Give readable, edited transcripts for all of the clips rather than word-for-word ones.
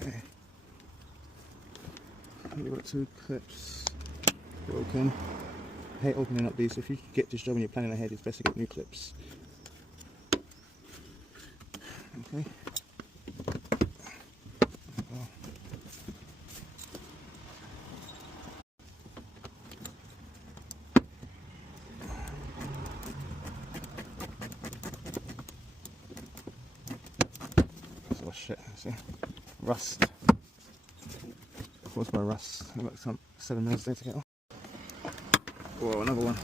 Okay. You've got 2 clips broken. I hate opening up these, so if you get this job and you're planning ahead, it's best to get new clips. Okay. Oh shit, see? Rust. What's my rust? I've got some 7 minutes there to get off. Whoa, another one.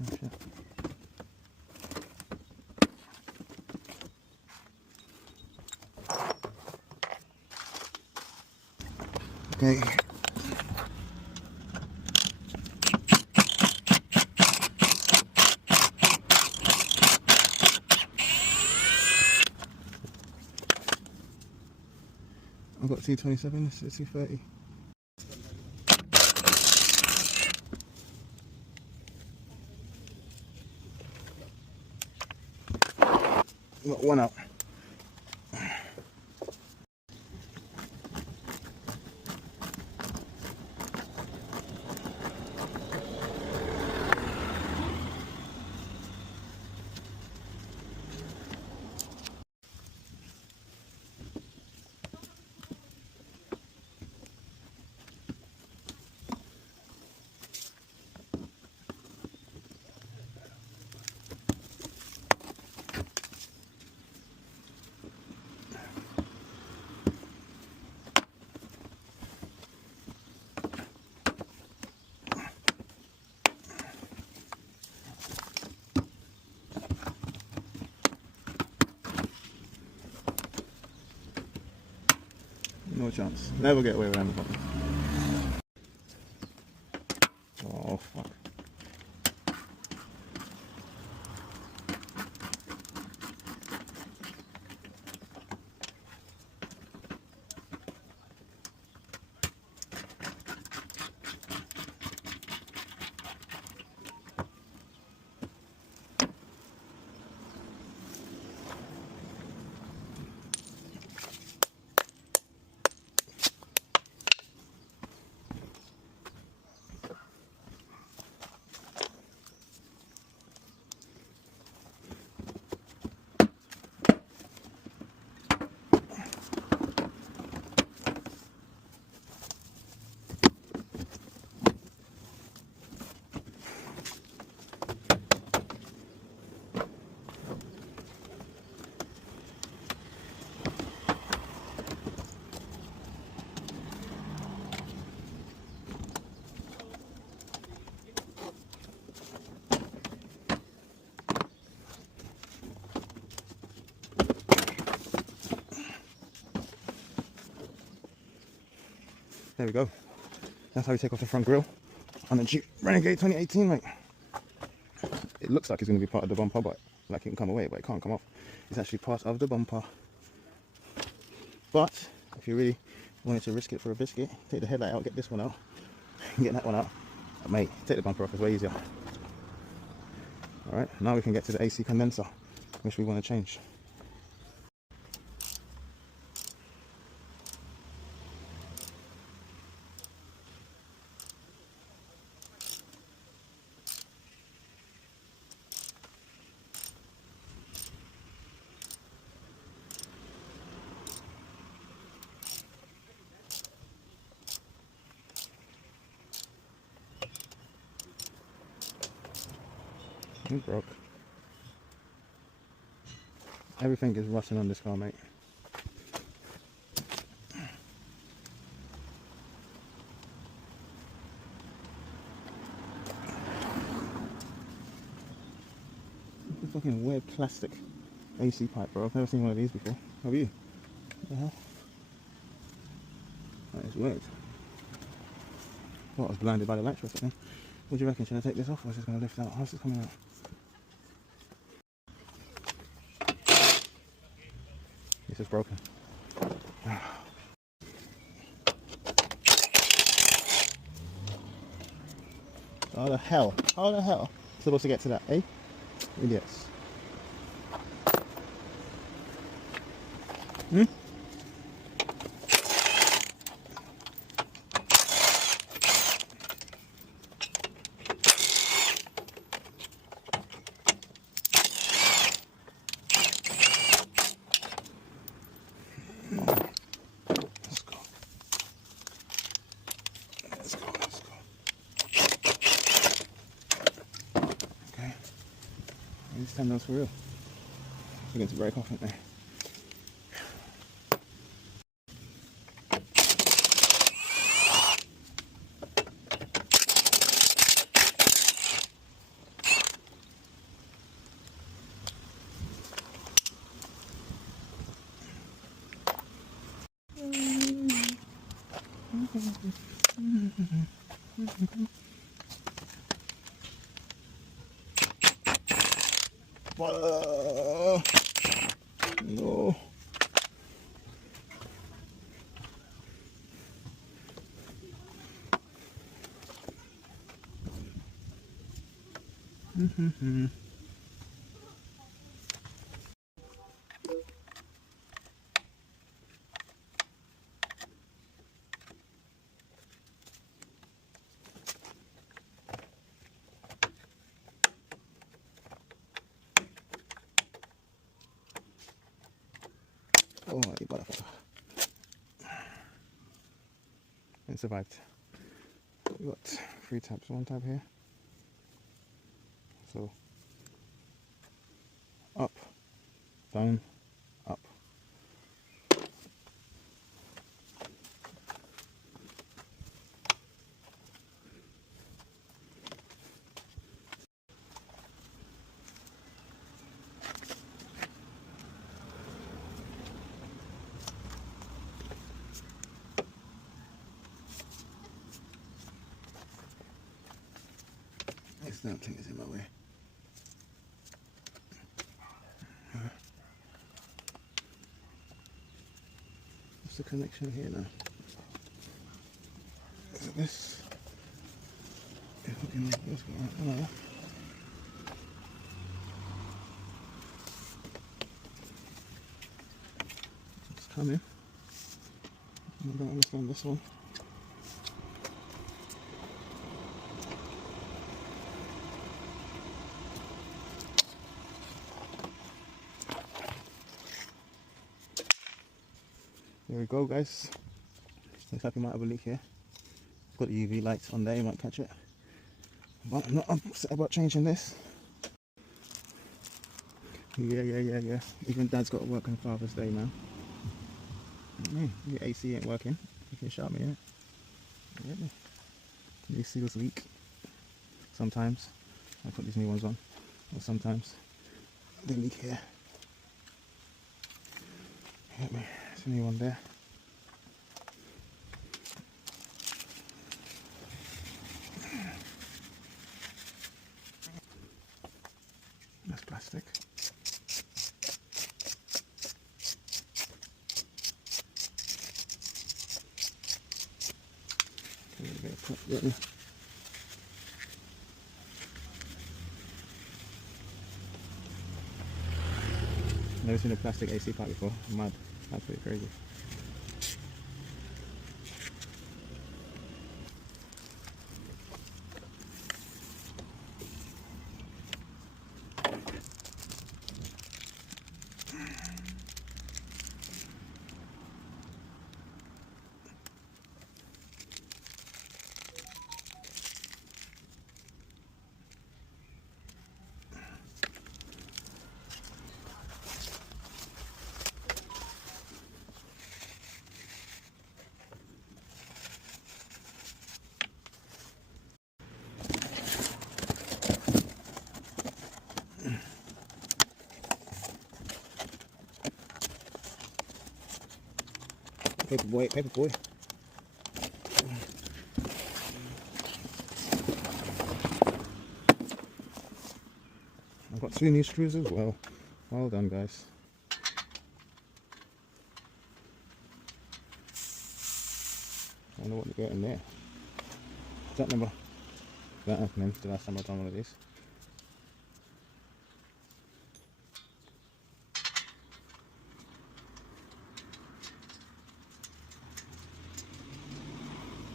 Oh, shit. Okay. I've got 227, this is 230. I've got one out. No chance. Never get away around the bottom. Oh fuck. There we go. That's how we take off the front grille on the Jeep Renegade 2018, mate. It looks like it's going to be part of the bumper, but like it can come away, but it can't come off. It's actually part of the bumper. But if you really wanted to risk it for a biscuit, take the headlight out, get this one out, get that one out. But mate, take the bumper off, it's way easier. Alright, now we can get to the AC condenser, which we want to change. It broke. Everything is rusting on this car, mate. It's a fucking weird plastic AC pipe, bro. I've never seen one of these before. Have you? What the hell? That is weird. I thought I was blinded by the lights or something. What do you reckon? Should I take this off or is this going to lift out? How's this coming out? This is broken. How the hell? How the hell? Supposed to get to that, eh? Idiots. Hmm? This time that's for real. They're going to break off, aren't they? No. Oh, you motherfucker. It survived. We got 3 tabs, 1 tab here. So, up, down, up. This damn thing is in my way. What's the connection here now? Is it this? If we can make this go right. Oh, it's coming. I don't understand this one. There we go, guys. Looks like we might have a leak here. Got the UV lights on there, you might catch it. But I'm not upset about changing this. Yeah. Even Dad's got to work on Father's Day, man. Your AC ain't working. You can shout me, innit? Yeah. These seals leak. Sometimes. I put these new ones on. Or sometimes they leak here. Get me. There's a new one there. That's plastic. Never seen a plastic AC pipe before. Mad. Absolutely crazy. Paper boy, paper boy. I've got 2 new screws as well. Well done, guys. don't know what we got in there. I don't remember that happening the last time I've done one of these.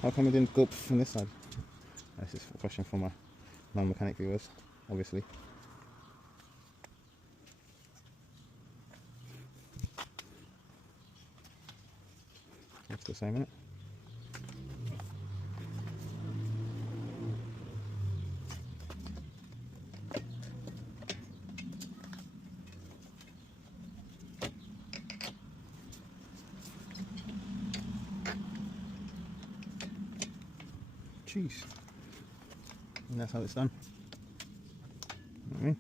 How come it didn't go from this side? That's just a question for my non-mechanic viewers, obviously. It's the same, isn't it? Jeez. And that's how it's done. Know what I mean?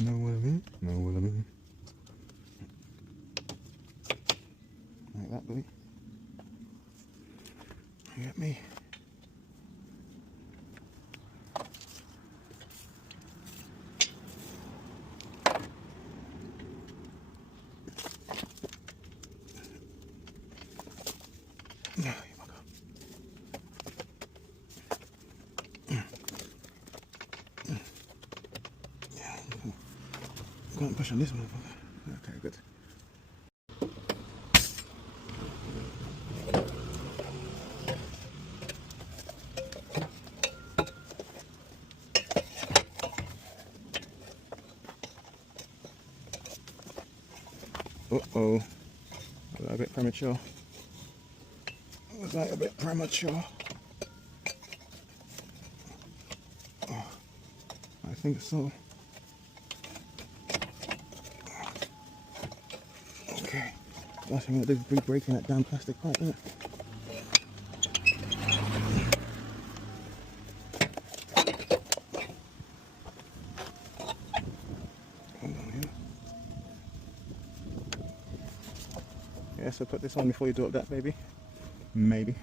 Know what I mean? Know what I mean? Like that, boy. You get me? No, you bugger. Yeah, go and push on this motherfucker. Okay, good. Uh-oh. Was that a bit premature? Was that a bit premature? Oh, I think so. Okay. Last thing I'm going to do is be breaking that damn plastic pipe, isn't it? Hold on here. Yeah, so put this on before you do up that, baby. Maybe.